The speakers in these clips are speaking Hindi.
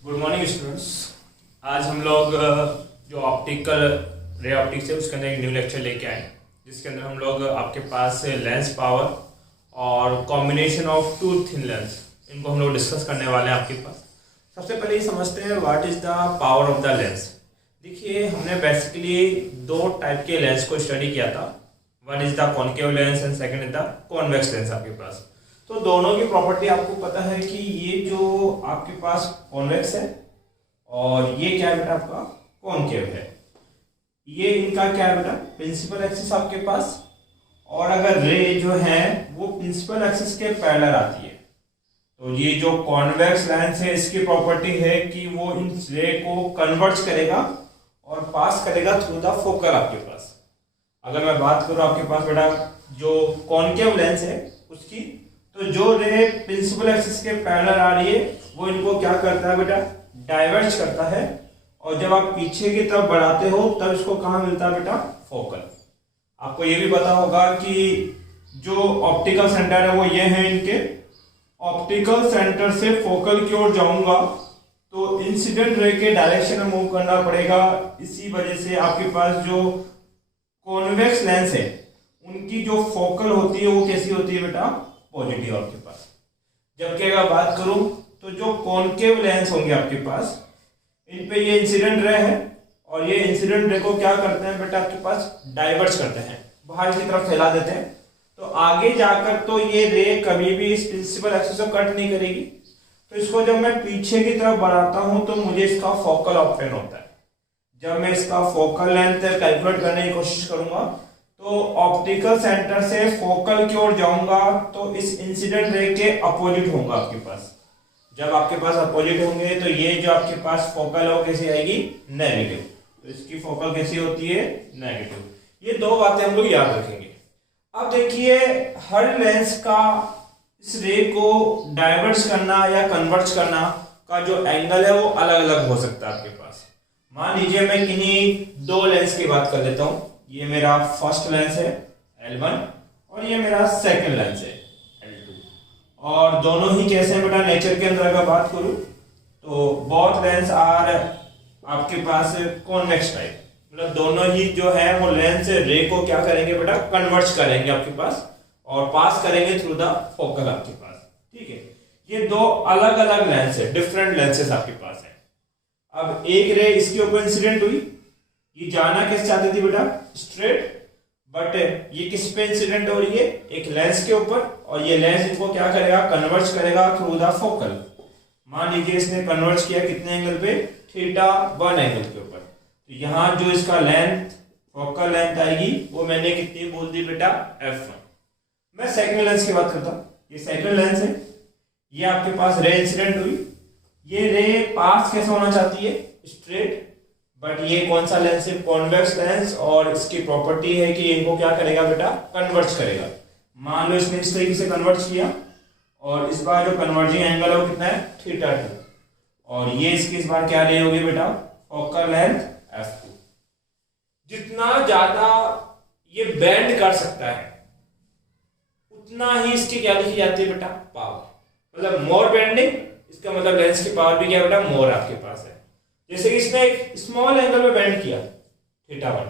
Good morning students. आज हम लोग जो ऑप्टिकल रे ऑप्टिक्स है उसके अंदर एक न्यू लेक्चर लेके आए, जिसके अंदर हम लोग आपके पास लेंस पावर और combination of two thin lens इनको हम लोग डिस्कस करने वाले हैं आपके पास। सबसे पहले ये समझते हैं what is the power of the lens. देखिए, हमने बेसिकली दो टाइप के लेंस को स्टडी किया था। One is the concave lens and second is the convex lens आपके पास। तो दोनों की प्रॉपर्टी आपको पता है कि ये जो आपके पास कॉन्वेक्स है और ये क्या है बेटा आपका कॉनकेव है। ये इनका क्या है बेटा प्रिंसिपल एक्सिस आपके पास, और अगर रे जो है वो प्रिंसिपल एक्सिस के पैरेलल आती है तो ये जो कॉन्वेक्स लेंस है इसकी प्रॉपर्टी है कि वो इन रे को कन्वर्ज करेगा और पास करेगा थ्रू द फोकल आपके पास। अगर मैं बात करूं आपके पास बेटा जो कॉनकेव लेंस है उसकी, तो जो रे प्रिंसिपल एक्सिस के पैरेलल आ रही है वो इनको क्या करता है बेटा डाइवर्ज करता है, और जब आप पीछे की तरफ बढ़ाते हो तब इसको कहां मिलता है बेटा फोकल। आपको ये भी पता होगा कि जो ऑप्टिकल सेंटर है वो ये है इनके। ऑप्टिकल सेंटर से फोकल की ओर जाऊंगा तो इंसिडेंट रे के डायरेक्शन में मूव करना पड़ेगा। इसी वजह से आपके पास जो कॉन्वेक्स लेंस है उनकी जो फोकल होती है वो कैसी होती है बेटा पॉजिटिव आपके पास। जबकि अगर बात करूं तो जो कॉनकेव लेंस होंगे आपके पास इन पे ये इंसिडेंट रे है और ये इंसिडेंट रे को क्या करते हैं बेटा आपके पास डाइवर्ज करते हैं, बाहर की तरफ फैला देते हैं। तो आगे जाकर तो ये रे कभी भी इस प्रिंसिपल एक्सिस को कट नहीं करेगी। तो इसको जब मैं पीछे की तरफ बढ़ाता हूं तो मुझे इसका फोकल ऑप्टेन होता है। जब मैं इसका फोकल लेंथ कैलकुलेट करने की कोशिश करूंगा तो ऑप्टिकल सेंटर से फोकल की ओर जाऊंगा तो इस इंसिडेंट रे के अपोजिट होगा आपके पास। जब आपके पास अपोजिट होंगे तो ये जो आपके पास फोकल है वो कैसी आएगी नेगेटिव, तो इसकी फोकल कैसी होती है नेगेटिव। ये दो बातें हम लोग याद रखेंगे। अब देखिए, हर लेंस का इस रे को डाइवर्ज करना या कन्वर्ज करना का जो एंगल है वो अलग अलग हो सकता है आपके पास। मान लीजिए मैं किन्हीं दो लेंस की बात कर लेता हूं। ये मेरा फर्स्ट लेंस है L1 और ये मेरा सेकंड लेंस है L2, और दोनों ही कैसे हैं बेटा नेचर के अंदर अगर बात करूं तो बोथ लेंस आर आपके पास कॉन्वेक्स टाइप, मतलब दोनों ही जो है वो लेंस रे को क्या करेंगे बेटा कन्वर्ज करेंगे आपके पास और पास करेंगे थ्रू द फोकल आपके पास। ठीक है, ये दो अलग अलग लेंस है, डिफरेंट लेंसेस आपके पास है। अब एक रे इसके ऊपर इंसिडेंट हुई, ये जाना किस चाहती थी बेटा स्ट्रेट, बट ये किस पे इंसिडेंट हो रही है एक लेंस के ऊपर, और ये लेंस इनको क्या करेगा कन्वर्ज करेगा थ्रू द फोकल। मान लीजिए इसने कन्वर्ज किया कितने एंगल पे θ1 एंगल के ऊपर, तो यहां जो इसका लेंथ फोकल लेंथ आएगी वो मैंने कितनी बोल दी बेटा f1। मैं सेकंड लेंस की बात करता हूं। ये सेकंड लेंस है, ये आपके पास रे इंसिडेंट हुई, ये रे पास कैसे होना चाहती है स्ट्रेट, बट ये कौन सा लेंस है कॉन्वेक्स लेंस, और इसकी प्रॉपर्टी है कि इनको क्या करेगा बेटा कन्वर्ज करेगा। मान लो इसने इस तरीके से कन्वर्ज किया और इस बार जो कन्वर्जिंग एंगल है वो कितना है θ2, और ये इसकी इस बार क्या रे होगी बेटा फोकल लेंथ f2। जितना ज्यादा ये बेंड कर सकता है उतना ही इसकी क्या लिखी जाती है बेटा पावर, मतलब मोर बेंडिंग, इसका मतलब लेंस की पावर भी क्या बेटा मोर आपके पास है। जैसे कि इसने एक स्मॉल एंगल में बेंड किया θ1,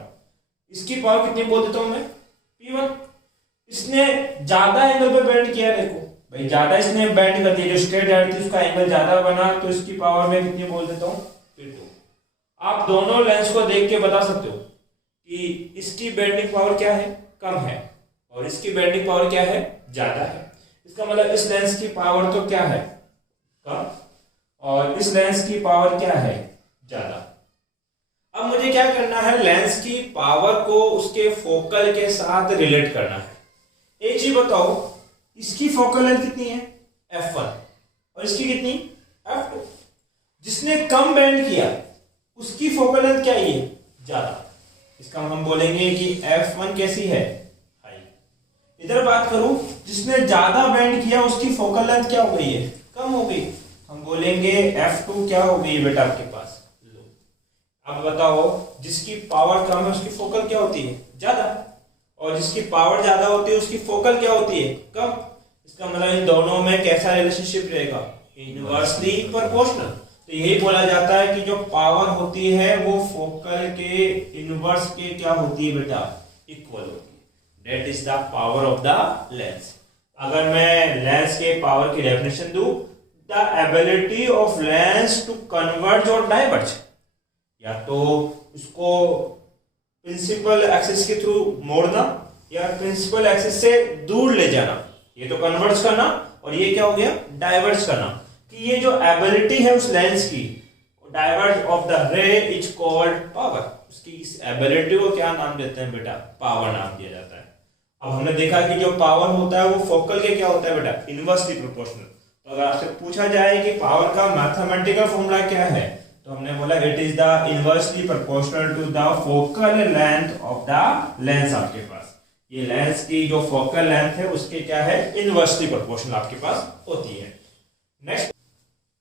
इसकी पावर कितनी बोल देता हूं मैं P1। इसने ज्यादा एंगल पे बेंड किया, देखो भाई ज्यादा इसने बेंड कर दिया, जो स्ट्रेट हेड थी उसका एंगल ज्यादा बना, तो इसकी पावर में कितनी बोल देता हूं P2। आप दोनों लेंस को देख के बता सकते हो कि इसकी बेंडिंग पावर क्या है कम है और इसकी बेंडिंग पावर क्या है ज्यादा है। इसका मतलब इस लेंस की पावर तो क्या है कम और इस लेंस की पावर क्या है ज्यादा। अब मुझे क्या करना है लेंस की पावर को उसके फोकल के साथ रिलेट करना है। एक चीज बताओ, इसकी फोकल लेंथ कितनी है f1 और इसकी कितनी f2। जिसने कम बेंड किया उसकी फोकल लेंथ क्या है ज्यादा, इसका हम बोलेंगे कि f1 कैसी है हाई। इधर बात करूं जिसने ज्यादा बेंड किया उसकी फोकल लेंथ क्या हो गई है कम हो गई, हम बोलेंगे f2 क्या हो गई बेटा आपके पास लो। अब बताओ जिसकी पावर कम है उसकी फोकल क्या होती है ज्यादा, और जिसकी पावर ज्यादा होती है उसकी फोकल क्या होती है कम। इसका मतलब इन दोनों में कैसा रिलेशनशिप रहेगा इनवर्सली प्रोपोर्शनल। तो यही बोला जाता है कि जो पावर होती है वो फोकल के इनवर्स के क्या होती है बेटा, इक्वल होती है। That is the power of the lens. अगर मैं लेंस के पावर की डेफिनेशन दूं, the ability of lens to converge और डाइवर्ज, या तो उसको प्रिंसिपल एक्सिस के थ्रू मोड़ना या प्रिंसिपल एक्सिस से दूर ले जाना, ये तो कन्वर्ज करना, और ये क्या हो गया, डाइवर्ज करना। कि ये जो एबिलिटी है उस लेंस की, डाइवर्ज ऑफ द रे इज कॉल्ड पावर। उसकी इस एबिलिटी को क्या नाम देते हैं बेटा, पावर नाम दिया जाता है। अब हमने देखा कि जो पावर होता है वो फोकल के क्या होता है बेटा, इनवर्सली प्रोपोर्शनल। तो अगर आपसे पूछा जाए कि पावर का मैथमेटिकल फॉर्मूला क्या है, तो हमने बोला it is the inversely proportional to the focal length of the lens. आपके पास ये लेंस की जो फोकल लेंथ है उसके क्या है, इनवर्सली प्रोपोर्शनल आपके पास होती है। नेक्स्ट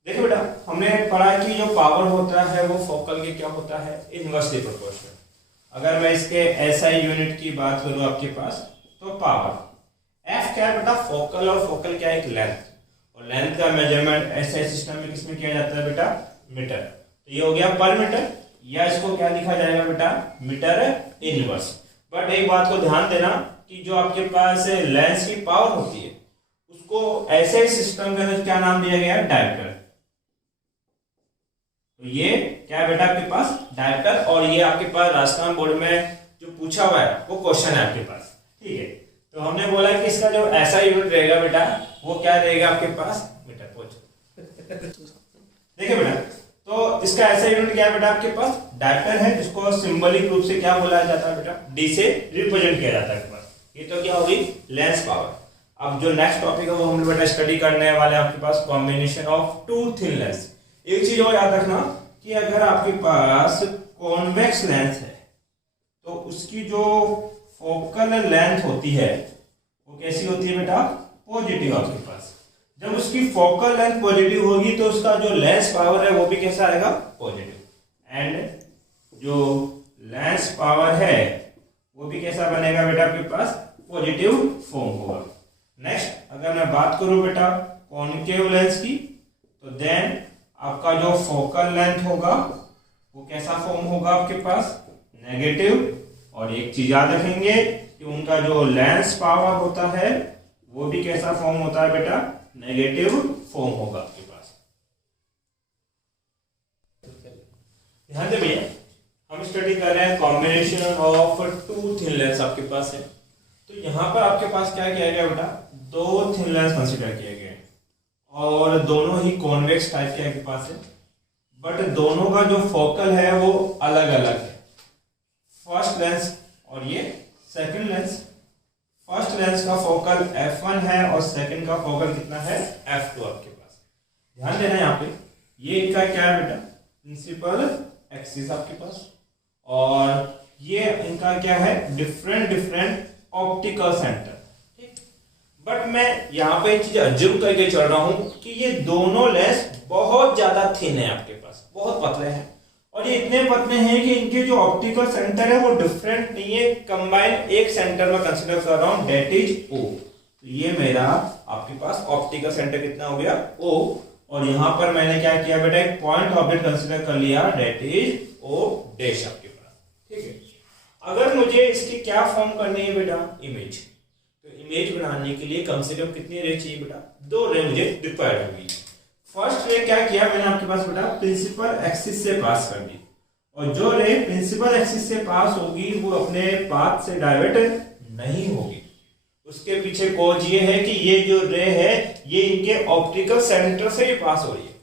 देखिए बेटा, हमने पढ़ा कि जो पावर होता है वो फोकल के क्या होता है, इनवर्सली प्रोपोर्शनल। अगर मैं इसके एसआई यूनिट की बात करूं आपके पास, तो पावर एफ क्या है बेटा, फोकल, और फोकल क्या है, एक लेंथ, और लेंथ का मेजरमेंट एसआई सिस्टम में किसमें किया जाता है बेटा, मीटर। तो ये हो गया पर मीटर, या इसको क्या लिखा जाएगा बेटा, मीटर इनवर्स। बट एक बात को ध्यान देना कि जो आपके पास लेंस की पावर होती है उसको ऐसे सिस्टम के अंदर क्या नाम दिया गया है, डायप्टर। तो ये क्या है बेटा आपके पास, डायप्टर, और ये आपके पास राजस्थान बोर्ड में जो पूछा हुआ है वो क्वेश्चन है आपके पास, ठीक है। तो हमने बोला कि इसका जो ऐसा यूनिट रहेगा बेटा वो क्या रहेगा आपके पास, मीटर। देखिए बेटा, तो इसका ऐसा यूनिट क्या है बेटा आपके पास, डायप्टर है, जिसको सिंबलिक रूप से क्या बोला जाता है बेटा, डी से रिप्रेजेंट किया जाता है आपके पास। ये तो क्या होगी, लेंस पावर। अब जो नेक्स्ट टॉपिक है वो हम बेटा स्टडी करने वाले हैं आपके पास, combination of two thin lens. एक चीज और याद रखना कि अगर आपके पास कॉन्वेक्स लेंस है तो उसकी जो फोकल लेंथ होती है वो कैसी होती है बेटा, पॉजिटिव आपके पास। जब उसकी फोकल लेंथ पॉजिटिव होगी तो उसका जो लेंस पावर है वो भी कैसा आएगा, पॉजिटिव। एंड जो लेंस पावर है वो भी कैसा बनेगा बेटा आपके पास, पॉजिटिव फॉर्म होगा। नेक्स्ट अगर मैं बात करूं बेटा कॉनकेव लेंस की, तो देन आपका जो फोकल लेंथ होगा वो कैसा फॉर्म होगा आपके पास, नेगेटिव। और एक चीज याद रखेंगे कि उनका जो लेंस पावर होता है वो भी कैसा फॉर्म होता है बेटा, नेगेटिव फॉर्म होगा आपके पास। ध्यान दे भैया, हम स्टडी कर रहे हैं combination of two thin lens आपके पास है। तो यहाँ पर आपके पास क्या किया गया बेटा, दो थिन लेंस कंसीडर किए गए और दोनों ही कॉन्वेक्स टाइप के आपके पास है, बट दोनों का जो फोकल है वो अलग अलग है। फर्स्ट लेंस और ये सेकंड लेंस, फर्स्ट लेंस का फोकल f1 है और सेकंड का फोकल कितना है, f2 आपके पास। ध्यान देना यहाँ पे, ये इनका क्या है बेटा, प्रिंसिपल एक्सिस आपके पास, और ये इनका क्या है, डिफरेंट ऑप्टिकल सेंटर। ठीक, बट मैं यहाँ पे एक चीज अज्यूम करके चल रहा हूं कि ये दोनों लेंस बहुत ज्यादा थिन है आपके पास, बहुत पतले हैं, और ये इतने पतले हैं कि इनके जो ऑप्टिकल सेंटर है वो डिफरेंट नहीं है, कंबाइन एक सेंटर में कंसीडर कर रहा हूं, डेट इज O। तो ये मेरा आपके पास ऑप्टिकल सेंटर कितना हो गया, O, और यहां पर मैंने क्या किया बेटा, एक पॉइंट ऑब्जेक्ट कंसीडर कर लिया, डेट इज O डैश आपके पास। ठीक है, अगर मुझे इसकी क्या फॉर्म करनी है बेटा, इमेज, तो इमेज बनाने के लिए कम से कम कितनी रे चाहिए बेटा, दो रे मुझे रिक्वायर्ड होगी। फर्स्ट रे क्या किया मैंने आपके पास बेटा, प्रिंसिपल एक्सिस से पास कर दी, और जो रे प्रिंसिपल एक्सिस से पास होगी वो अपने पाथ से डाइवर्ट नहीं होगी। उसके पीछे कॉज ये है कि ये जो रे है ये इनके ऑप्टिकल सेंटर से ही पास हो रही है,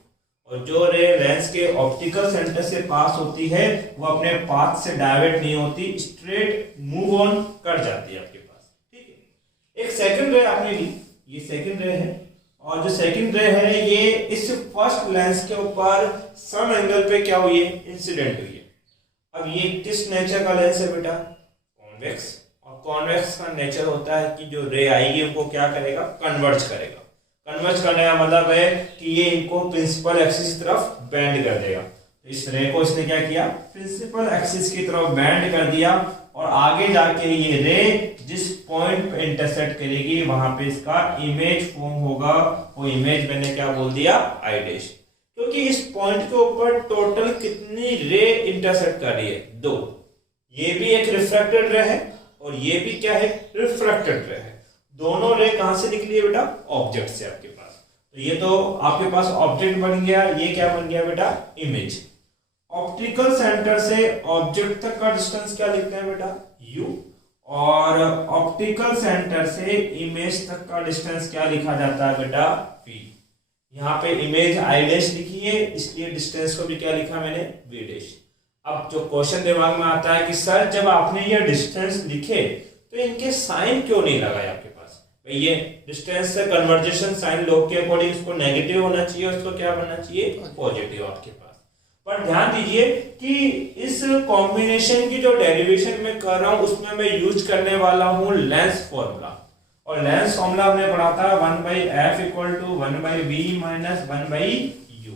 और जो रे लेंस के ऑप्टिकल सेंटर से पास होती है वो अपने पाथ से डाइवर्ट नहीं होती, स्ट्रेट मूव ऑन कर जाती है आपके पास। ठीक है, एक सेकंड रे आपने ली, ये सेकंड रे है, और जो सेकंड रे है ये इस फर्स्ट लेंस के ऊपर सम एंगल पे क्या हुई है, इंसिडेंट हुई है। अब ये किस नेचर का लेंस है बेटा, कॉन्वेक्स, और कॉन्वेक्स का नेचर होता है कि जो रे आएगी उनको क्या करेगा, कन्वर्ज करेगा। कन्वर्ज करने का मतलब है कि ये इनको प्रिंसिपल एक्सिस की तरफ बेंड कर देगा। तो इस रे को इसने क्या किया, प्रिंसिपल एक्सिस की तरफ बेंड कर दिया, और आगे जाके ये रे जिस पॉइंट पे इंटरसेक्ट करेगी वहां पे इसका इमेज फॉर्म होगा, वो इमेज मैंने क्या बोल दिया, आई डैश। तो क्योंकि इस पॉइंट के ऊपर टोटल कितनी रे इंटरसेक्ट कर रही है, 2। ये भी एक रिफ्रैक्टेड रे है और ये भी क्या है, रिफ्रैक्टेड रे है। दोनों रे कहां से निकली है बेटा, ऑब्जेक्ट से आपके पास। तो ये तो आपके पास ऑब्जेक्ट बन गया, ये क्या बन गया बेटा, इमेज। ऑप्टिकल सेंटर से ऑब्जेक्ट तक का डिस्टेंस क्या लिखते हैं बेटा, u, और ऑप्टिकल सेंटर से इमेज तक का डिस्टेंस क्या लिखा जाता है बेटा, v। यहाँ पे इमेज आई डैश लिखी है, इसलिए डिस्टेंस को भी क्या लिखा मैंने, v डैश। अब जो क्वेश्चन दिमाग में आता है कि सर जब आपने ये डिस्टेंस लिखे तो इनके साइन क्यों नहीं लगाए आपके पास। भाई ये डिस्टेंस से कन्वर्जेशन साइन लोग के अकॉर्डिंग इसको नेगेटिव होना चाहिए, उसको क्या बनना चाहिए, पॉजिटिव आपके पास। पर ध्यान दीजिए कि इस कॉम्बिनेशन की जो डेरिवेशन मैं कर रहा हूं उसमें मैं यूज करने वाला हूं लेंस फॉर्मूला। और लेंस फॉर्मूला हमने पढ़ा था 1/f = 1/v - 1/u।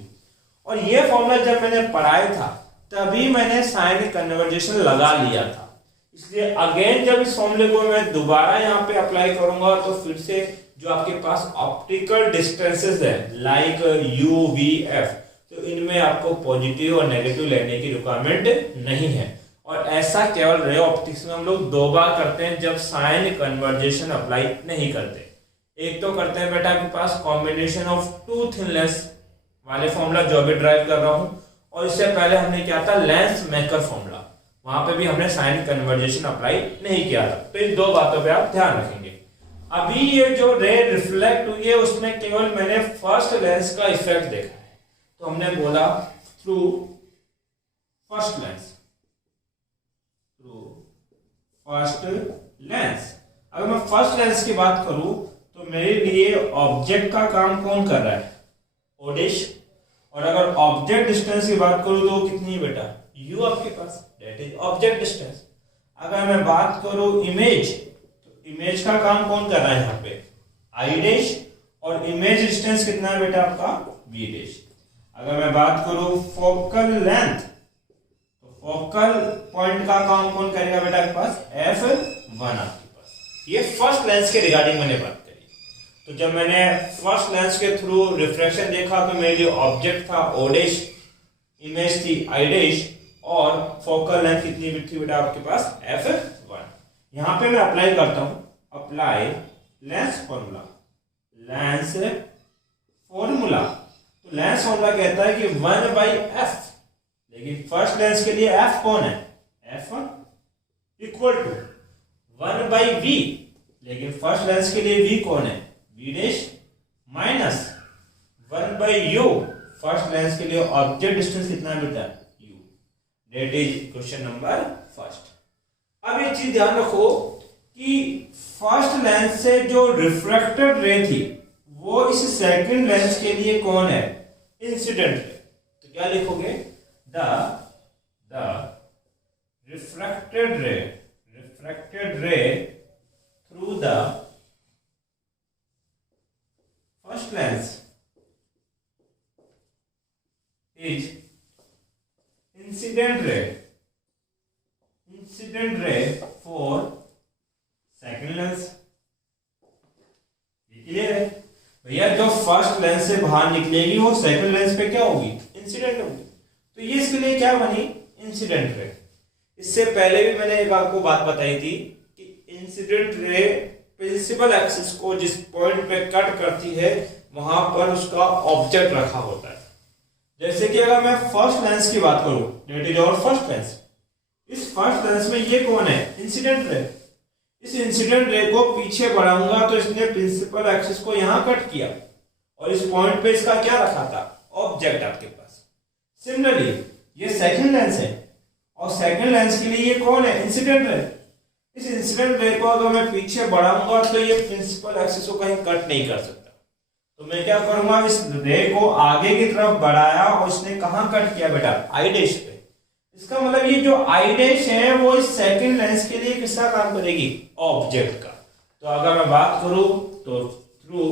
और ये फॉर्मूला जब मैंने पढ़ाया था तभी मैंने साइन कन्वर्जेशन लगा लिया था। इसलिए अगेन जब इस फॉर्मूले को मैं दोबारा यहाँ पे अप्लाई करूंगा तो फिर से जो आपके पास ऑप्टिकल डिस्टेंसेस है लाइक u, v, f, तो इनमें आपको पॉजिटिव और नेगेटिव लेने की रिक्वायरमेंट नहीं है। और ऐसा केवल रे ऑप्टिक्स में हम लोग 2 बार करते हैं जब साइन कन्वर्जेशन अप्लाई नहीं करते। एक तो करते हैं बेटा आपके पास कॉम्बिनेशन ऑफ 2 थिन लेंस वाले फॉर्मूला जो भी ड्राइव कर रहा हूं, और इससे पहले हमने क्या था, लेंस मेकर फॉर्मूला, वहां पे भी हमने साइन कन्वर्जेशन अप्लाई नहीं किया था। तो इन 2 बातों पे आप ध्यान रखेंगे। अभी ये जो रे रिफ्लेक्ट हुई है उसमें केवल मैंने फर्स्ट लेंस का इफेक्ट देखा है, तो हमने बोला थ्रू फर्स्ट लेंस, अगर मैं फर्स्ट लेंस की बात करूं तो मेरे लिए ऑब्जेक्ट का काम कौन कर रहा है, ओ डैश। और अगर ऑब्जेक्ट डिस्टेंस की बात करूं तो कितनी बेटा, u आपके पास, दैट इज ऑब्जेक्ट डिस्टेंस। अगर मैं बात करूं इमेज, तो इमेज का काम कौन कर रहा है यहाँ पे, आई डैश, और इमेज डिस्टेंस कितना है बेटा आपका, v डैश। अगर मैं बात करूं फोकल लेंथ, तो फोकल पॉइंट का काम कौन करेगा बेटा आपके पास, f1 आपके पास। ये फर्स्ट लेंस के रिगार्डिंग मैंने बात करी। तो जब मैंने फर्स्ट लेंस के थ्रू रिफ्रैक्शन देखा तो मेरे लिए ऑब्जेक्ट था o डैश, इमेज थी i डैश, और फोकल लेंथ कितनी थी बेटा आपके पास, f1। यहां पे मैं अप्लाई करता हूं, apply lens formula, lens formula. तो लेंस फॉर्मूला कहता है कि 1/f, लेकिन फर्स्ट लेंस के लिए f कौन है, f1 इक्वल टू 1/v, लेकिन फर्स्ट लेंस के लिए v कौन है, v dash, minus 1/u, first lens के लिए ऑब्जेक्ट डिस्टेंस कितना है बेटा, u। That is question number first. अब एक चीज ध्यान रखो कि फर्स्ट लेंस से जो रिफ्रैक्टेड रे थी वो इस सेकंड लेंस के लिए कौन है, इंसिडेंट रे। तो क्या लिखोगे, द रिफ्रैक्टेड रे through the first lens is incident ray for second lens. Clear है भैया, जो फर्स्ट लेंस से बाहर निकलेगी वो सेकंड लेंस पे क्या होगी, इंसिडेंट होगी। तो ये इसके लिए क्या बनी, इंसिडेंट रे। इससे पहले भी मैंने एक आपको बात बताई थी कि इंसिडेंट रे प्रिंसिपल एक्सिस को जिस पॉइंट पे कट करती है वहां पर उसका ऑब्जेक्ट रखा होता है। जैसे कि अगर मैं फर्स्ट लेंस की बात करूं, that is our first lens, इस फर्स्ट लेंस में ये कौन है, इंसिडेंट रे। इस इंसिडेंट रे को पीछे बढ़ाऊंगा तो इसने प्रिंसिपल एक्सिस को यहां कट किया और इस पॉइंट पे इसका क्या रखा था, ऑब्जेक्ट आपके पास। सिमिलरली ये सेकंड लेंस है और सेकंड लेंस के लिए ये कौन है, इंसिडेंट रे। इस इंसिडेंट रे को अगर मैं पीछे बढ़ाऊंगा तो ये प्रिंसिपल एक्सिस को कहीं कट नहीं कर सकता। तो मैं क्या करूंगा, इस रे को आगे की तरफ बढ़ाया और इसने कहां कट किया बेटा, आई डैश पे। इसका मतलब ये जो आई डैश है वो इस सेकंड लेंस के लिए किसका काम करेगी, ऑब्जेक्ट का। तो अगर मैं बात करूं तो थ्रू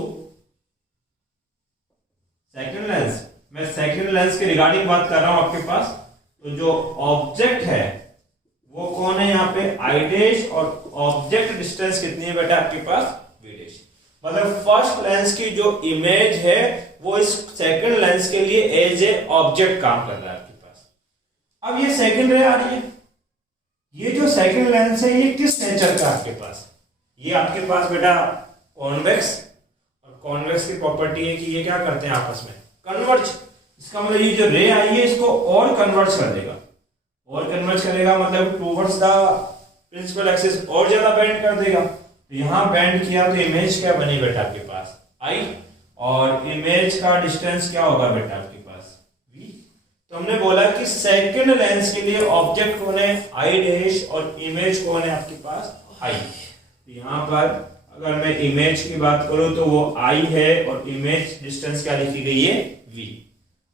सेकंड लेंस, मैं सेकंड लेंस के रिगार्डिंग बात कर रहा हूं आपके पास। तो जो ऑब्जेक्ट है वो कौन है यहाँ पे, आई डैश, और ऑब्जेक्ट डिस्टेंस कितनी है बेटा आपके पास, वी डैश। मतलब फर्स्ट लेंस की जो इमेज है वो इस सेकंड लेंस के लिए एज ए ऑब्जेक्ट काम कर रहा है आपके पास। अब ये सेकंड रे आ रही है, ये जो सेकंड लेंस है ये किस नेचर का आपके पास, ये आपके पास बेटा कॉन्वेक्स, और कॉन्वेक्स की प्रॉपर्टी है कि ये क्या करते हैं आपस में कन्वर्ज। इसका मतलब ये जो रे आई है इसको और कन्वर्ज कर देगा, और कन्वर्ज करेगा मतलब टूवर्ड्स द प्रिंसिपल एक्सिस और ज्यादा बेंड कर देगा। तो यहां बेंड किया तो इमेज क्या बनी बेटा आपके पास आई, और इमेज का डिस्टेंस क्या होगा बेटा आपके पास v। तो हमने बोला कि सेकंड लेंस के लिए ऑब्जेक्ट कौन है आई डैश, और इमेज कौन है आपके पास आई। तो यहां पर अगर मैं इमेज की बात करूं तो वो आई है, और इमेज डिस्टेंस क्या लिखी गई है v।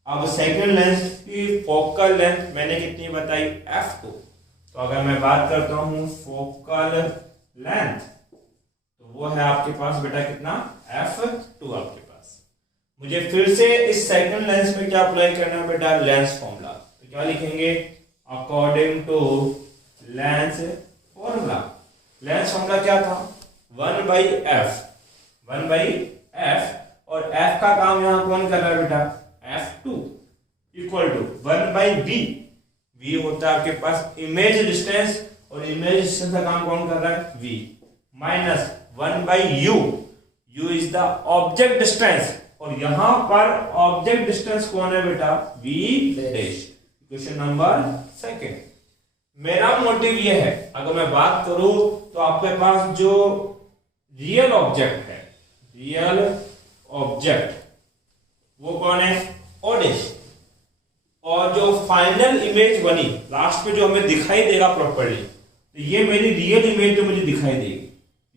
अब सेकंड लेंस की फोकल लेंथ मैंने कितनी बताई f2। तो अगर मैं बात करता हूं फोकल लेंथ तो वो है आपके पास बेटा कितना f2 आपके पास। मुझे फिर से इस सेकंड लेंस में क्या अप्लाई करना है बेटा लेंस फॉर्मूला। तो क्या लिखेंगे according to lens formula. Lens formula क्या था 1/f, 1/f, और f का काम यहां कौन कर रहा है बेटा f2 equal to 1/v। v होता है आपके पास इमेज डिस्टेंस, और इमेज डिस्टेंस का काम कौन कर रहा है v, minus 1/u। u is the object distance, और यहां पर ऑब्जेक्ट डिस्टेंस कौन है बेटा v dash. Question number second. मेरा मोटिव ये है, अगर मैं बात करूं तो आपके पास जो रियल ऑब्जेक्ट है, रियल ऑब्जेक्ट वो कौन है ओ डैश, और जो फाइनल इमेज बनी लास्ट में जो हमें दिखाई देगा प्रॉपर्ली, तो ये मेरी रियल इमेज जो मुझे दिखाई देगी,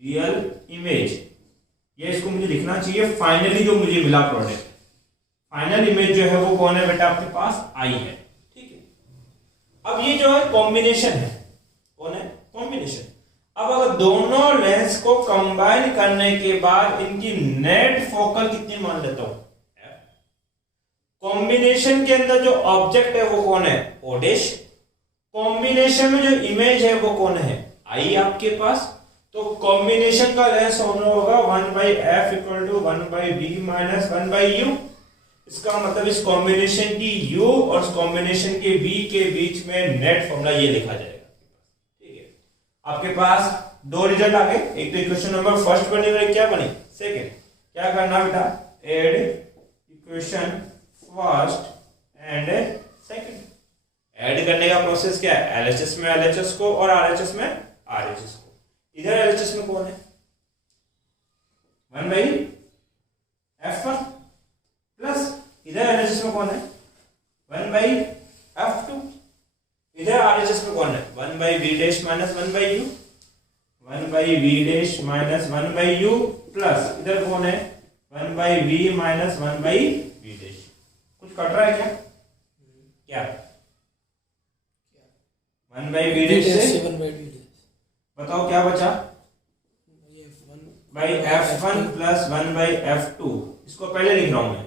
रियल इमेज, ये इसको मुझे लिखना चाहिए फाइनली जो मुझे मिला प्रोडक्ट। फाइनल इमेज जो है वो कौन है बेटा आपके पास आई है, ठीक है। अब ये जो है कॉम्बिनेशन है, कौन है कॉम्बिनेशन। अब अगर दोनों लेंस को कंबाइन करने के बाद इनकी नेट फोकल कितनी मान लेता हूं, कॉम्बिनेशन के अंदर जो ऑब्जेक्ट है वो कौन है ओ डैश, कॉम्बिनेशन में जो इमेज है वो कौन है आई आपके पास। तो कॉम्बिनेशन का लेंस होगा 1/f equal to 1/v minus 1/u। इसका मतलब इस कॉम्बिनेशन की u और इस कॉम्बिनेशन के v के बीच में नेट फॉर्मूला ये लिखा जाएगा, ठीक है। आपके पास दो रिजल्ट आ गए, एक तो इक्वेशन नंबर फर्स्ट बनी और क्या बनी सेकंड। क्या करना बेटा add equation first and second. Add करने का प्रोसेस क्या है, एलएचएस में एलएचएस को और आरएचएस में आरएचएस को। इधर एलएचएस में कौन है 1/f1 प्लस इधर एलएचएस में कौन है 1/f2। इधर आरएचएस में कौन है 1/v dash minus 1/u, 1/v dash minus 1/u plus इधर कौन है 1/v माइनस 1/v डैश। कुछ कट रहा है क्या, क्या 1/v डैश से 1/v बताओ क्या बचा f1 प्लस 1/f2। इसको पहले लिख रहा हूं मैं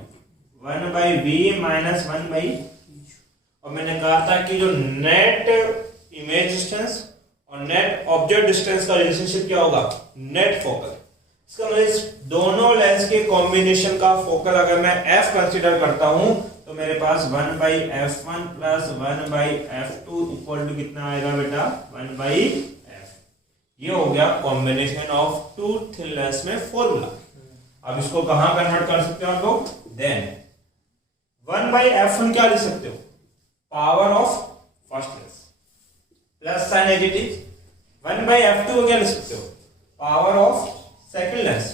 1/v माइनस 1/, और मैंने कहा था कि जो नेट इमेज डिस्टेंस और नेट ऑब्जेक्ट डिस्टेंस का रिलेशनशिप क्या होगा नेट फोकल। इसका मतलब दोनों लेंस के कॉम्बिनेशन का फोकल अगर मैं f कंसीडर करता हूं तो मेरे पास 1/f1 plus 1/f2 equal to कितना आएगा बेटा 1/f। ये हो गया combination of two thin lens में फॉर्मूला। अब इसको कहां कन्वर्ट कर सकते हो आप लोग, देन 1/f1 क्या लिख सकते हो power of first lens plus sign as it is, 1/f2 को क्या लिख सकते हो power of second lens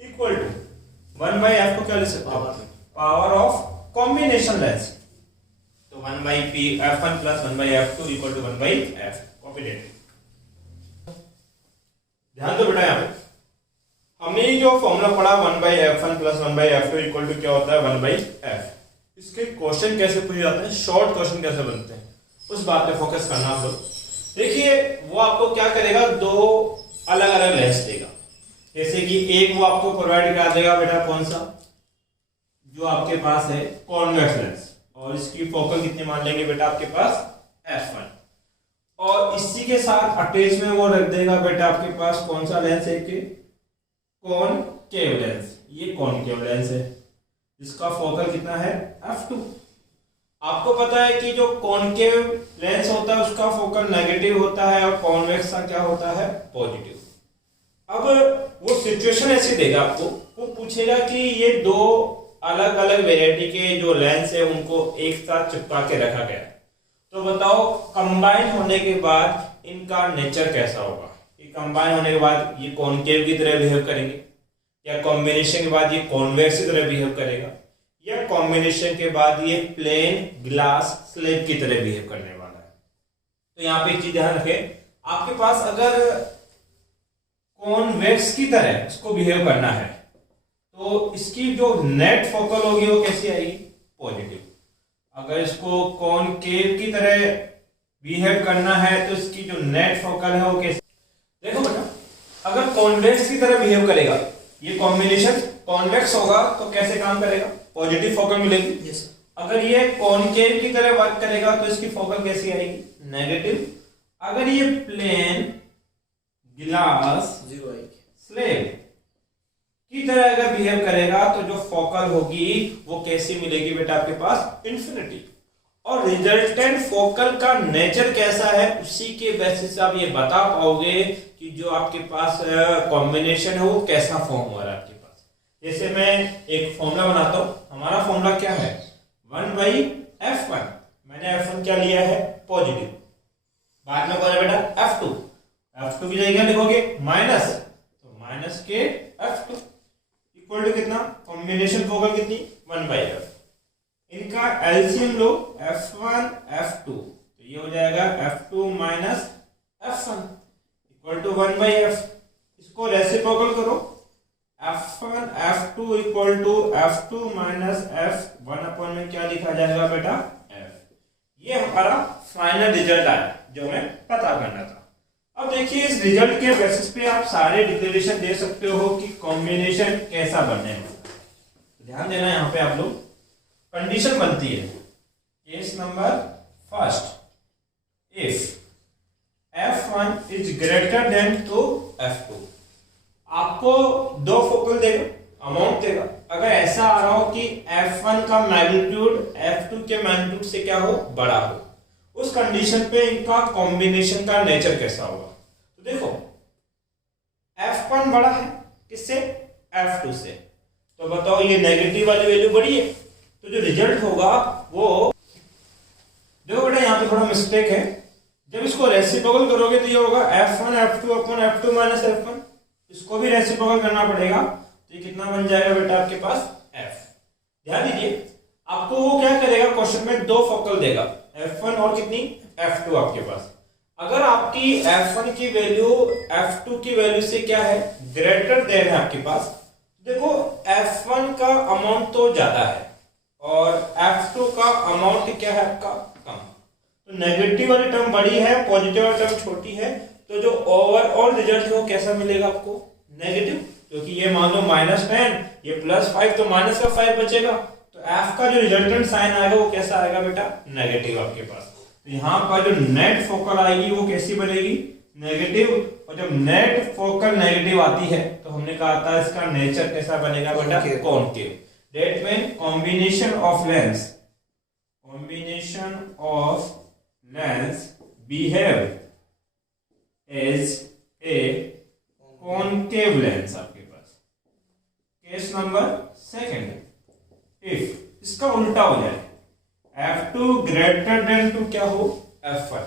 equal to 1/f को क्या लिख सकते हो पावर ऑफ कॉम्बिनेशन लेंस। तो 1/f1 plus 1/f2 equal to 1/f। Copy डेट ध्यान दो बेटा, यहां पे हमने जो फॉर्मूला पढ़ा 1/f1 plus 1/f2 equal to क्या होता है 1/f। इसके क्वेश्चन कैसे पूछे जाते हैं, शॉर्ट क्वेश्चन कैसे बनते हैं, उस बात पे फोकस करना आप लोग। देखिए वो आपको क्या करेगा, दो अलग अलग लेंस देगा। जैसे कि एक वो आपको प्रोवाइड करा देगा बेटा कौन सा जो आपके पास है कॉन्वेक्स लेंस, और इसकी फोकल कितनी मान लेंगे बेटा आपके पास f1, और इसी के साथ अटैच में वो रख देगा बेटा आपके पास कौन सा लेंस है कि कॉनकेव लेंस। ये कॉनकेव लेंस है जिसका फोकल कितना है f2। आपको पता है कि जो कॉनकेव लेंस होता है उसका फोकल नेगेटिव होता है और कॉन्वेक्स का क्या होता है पॉजिटिव। अब वो सिचुएशन ऐसी देगा आपको, वो पूछेगा कि ये दो अलग अलग वेराइटी के जो लेंस है उनको एक साथ चिपका के रखा गया, तो बताओ कंबाइन होने के बाद इनका नेचर कैसा होगा। ये कंबाइन होने के बाद ये कॉनकेव की तरह बिहेव करेंगे, या कॉम्बिनेशन के बाद ये कॉन्वेक्स की तरह बिहेव करेगा, या कॉम्बिनेशन के बाद ये प्लेन ग्लास स्लेब की तरह बिहेव करने वाला है। तो यहाँ पे एक चीज ध्यान रखें, आपके पास अगर कॉन्वेक्स की तरह इसको बिहेव करना है तो इसकी जो नेट फोकल होगी वो कैसी आएगी पॉजिटिव। अगर इसको कॉनकेव की तरह बिहेव करना है तो इसकी जो नेट फोकल है वो कैसी, देखो बेटा अगर कॉन्वेक्स की तरह बिहेव करेगा, ये कॉम्बिनेशन कॉन्वेक्स होगा तो कैसे काम करेगा पॉजिटिव फोकल मिलेगी। yes. अगर ये कॉनकेव की तरह वर्क करेगा तो इसकी फोकल कैसी आएगी नेगेटिव। अगर ये प्लेन गिलास स्लेब की तरह अगर बिहेव करेगा तो जो फोकल होगी वो कैसी मिलेगी बेटा आपके पास इन्फिनिटी। और रिजल्टेंट फोकल का नेचर कैसा है उसी के बेसिस से आप ये बता पाओगे कि जो आपके पास कॉम्बिनेशन है वो कैसा फॉर्म हो रहा है आपके पास। जैसे मैं एक फॉर्मूला बनाता हूं, हमारा फॉर्मूला क्या है 1/f1। मैंने f1 क्या लिया है पॉजिटिव, बाद में कौन है बेटा f2। f2 की जगह लिखोगे माइनस, तो माइनस के f2 इक्वल टू कितना कॉम्बिनेशन फोकल कितनी 1/f। इनका एलसीएम लो f1 f2, तो ये हो जाएगा f2 minus f1 equal to 1/f। इसको रेसिप्रोकल करो, f1 f2 equal to f2 minus f1 upon में क्या लिखा जाएगा बेटा f। ये हमारा फाइनल रिजल्ट आया जो हमें पता करना था। अब देखिए इस रिजल्ट के बेसिस पे आप सारे डिक्लेरेशन दे सकते हो कि कॉम्बिनेशन कैसा बनने वाला। ध्यान देना यहाँ पे आप लोग, कंडीशन बनती है case number first, if f1 is greater than to f2। आपको दो फोकल देगा, अमाउंट देगा। अगर ऐसा आ रहा हो कि f1 का मैग्नीट्यूड f2 के मैग्नीट्यूड से क्या हो बड़ा हो, उस कंडीशन पे इनका कॉम्बिनेशन का नेचर कैसा होगा। तो देखो f1 बड़ा है किससे f2 से, तो बताओ ये नेगेटिव वाली वैल्यू बड़ी है, तो जो रिजल्ट होगा वो देखो बेटा यहाँ पे थोड़ा मिस्टेक है। जब इसको रेसिप्रोकल करोगे तो ये होगा f1 f2 upon f2 minus f1। इसको भी रेसिप्रोकल करना पड़ेगा, तो ये कितना बन जाएगा बेटा आपके पास f। ध्यान दीजिए आपको वो क्या करेगा, क्वेश्चन में दो फोकल देगा f1 और कितनी f2 आपके पास। अगर आपकी f1 की वैल्यू f2 की वैल्यू से क्या है ग्रेटर देन है आपके पास, देखो f1 का अमाउंट तो ज्यादा है और f2 का अमाउंट क्या है आपका कम, तो नेगेटिव वाली टर्म बड़ी है, पॉजिटिव वाली टर्म छोटी है, तो जो ओवरऑल रिजल्ट है वो कैसा मिलेगा आपको नेगेटिव। क्योंकि ये मान लो -10 ये +5 तो माइनस का 5 बचेगा, तो f का जो रिजल्टेंट साइन आएगा वो कैसा आएगा बेटा नेगेटिव आपके पास। तो यहाँ पर जो नेट फोकल आएगी वो कैसी बनेगी नेगेटिव, और जब नेट फोकल नेगेटिव आती है तो हमने कहा था इसका नेचर कैसा बनेगा बेटा concave. That mean combination of lens behave as a concave lens आपके पास। केस नंबर सेकंड, इफ इसका उल्टा हो जाए f2 ग्रेटर देन टू क्या हो f1,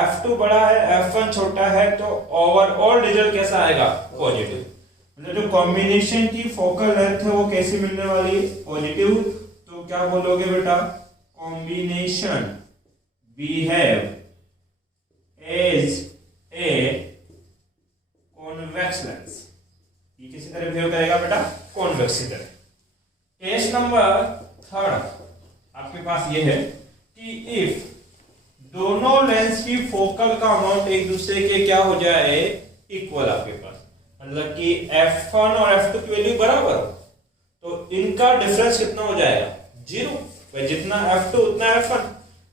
f2 बड़ा है f1 छोटा है, तो ओवरऑल रिजल्ट कैसा आएगा पॉजिटिव। मतलब जो कॉम्बिनेशन की फोकल लेंथ है वो कैसी मिलने वाली है पॉजिटिव। तो क्या बोलोगे बेटा combination behave as a convex lens. ये किसी तरह बिहेव करेगा बेटा कॉन्वेक्स की तरह। केस नंबर थर्ड आपके पास ये है कि इफ दोनों लेंस की फोकल का अमाउंट एक दूसरे के क्या हो जाए इक्वल आपके पास, मतलब कि f1 और f2 की वैल्यू बराबर हो, तो इनका डिफरेंस कितना हो जाएगा 0। जितना f2 उतना f1,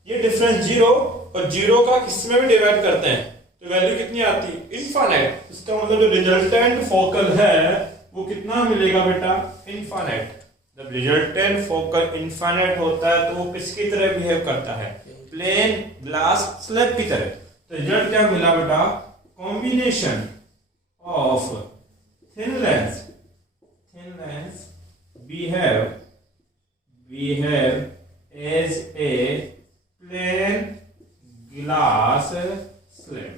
ये डिफरेंस 0 और 0 का किसमें भी डिवाइड करते हैं तो वैल्यू कितनी आती है इनफाइनाइट। इसका मतलब जो रिजल्टेंट फोकल है वो कितना मिलेगा बेटा इनफाइनाइट। जब रिजल्टेंट फोकल इनफाइनाइट होता है तो वो किसकी तरह बिहेव करता है, प्लेन ग्लास स्लैब की तरह। तो रिजल्ट क्या मिला बेटा, combination of thin lens behave as a plain glass slab।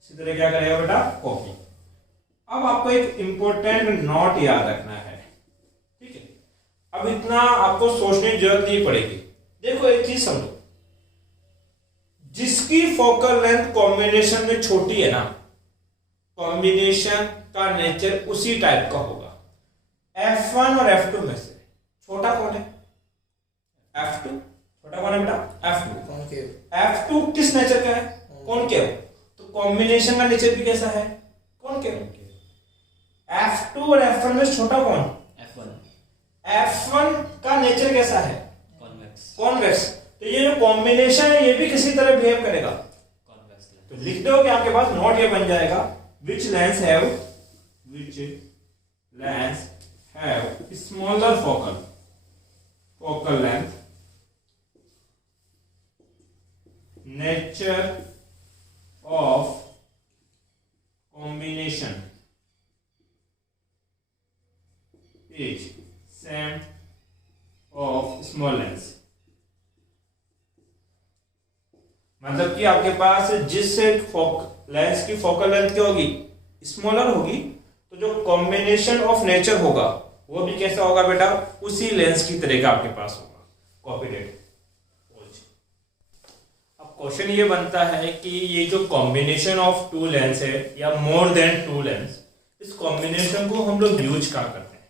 इसी तरह क्या करेगा बेटा, कॉपी। अब आपको एक इंपॉर्टेंट नोट याद रखना है, ठीक है। अब इतना आपको सोचने की जरूरत नहीं पड़ेगी। देखो एक चीज समझो, जिसकी फोकल लेंथ कॉम्बिनेशन में छोटी है ना, कॉम्बिनेशन का नेचर उसी टाइप का होगा। F1 और F2 में से छोटा कौन है, F2। छोटा कौन है बेटा, F2। F2 किस नेचर का है, कॉनकेव। तो कॉम्बिनेशन का नेचर भी कैसा है, कॉनकेव। F2 और F1 में छोटा कौन, F1 का नेचर कैसा है, कॉन्वेक्स। तो ये जो कॉम्बिनेशन है ये भी किसी तरह बिहेव करेगा, कॉन्वेक्स। तो लिख दो कि आपके पास नोट ये बन जाएगा, which lens have smaller focal length, nature of combination is same of small lens। मतलब कि आपके पास जिस लेंस की फोकल लेंथ क्या होगी, स्मॉलर होगी, तो जो कॉम्बिनेशन ऑफ नेचर होगा वो भी कैसा होगा बेटा, उसी लेंस की तरह का आपके पास होगा, कॉपी डेट। अब क्वेश्चन ये बनता है कि ये जो कॉम्बिनेशन ऑफ टू लेंस है या मोर देन टू लेंस, इस कॉम्बिनेशन को हम लोग यूज क्या करते हैं।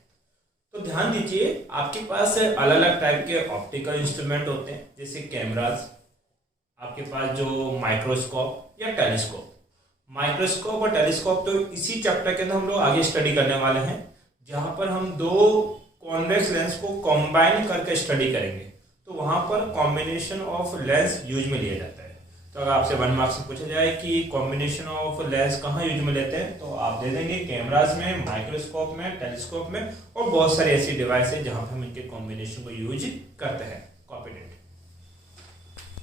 तो ध्यान दीजिए, आपके पास अलग अलग टाइप के ऑप्टिकल इंस्ट्रूमेंट होते हैं, जैसे कैमरास, आपके पास जो माइक्रोस्कोप या टेलीस्कोप। माइक्रोस्कोप और टेलीस्कोप तो इसी चैप्टर के अंदर हम लोग आगे स्टडी करने वाले हैं, जहां पर हम दो कॉन्वेक्स लेंस को कंबाइन करके स्टडी करेंगे। तो वहां पर कॉम्बिनेशन ऑफ लेंस यूज में लिया जाता है। तो अगर आपसे 1 मार्क्स में पूछा जाए कि कॉम्बिनेशन ऑफ लेंस कहाँ यूज में लेते हैं, तो आप दे देंगे कैमरास में, माइक्रोस्कोप में, टेलीस्कोप में, और बहुत सारी ऐसी डिवाइस है जहां पर हम इनके कॉम्बिनेशन को यूज करते हैं। कॉपी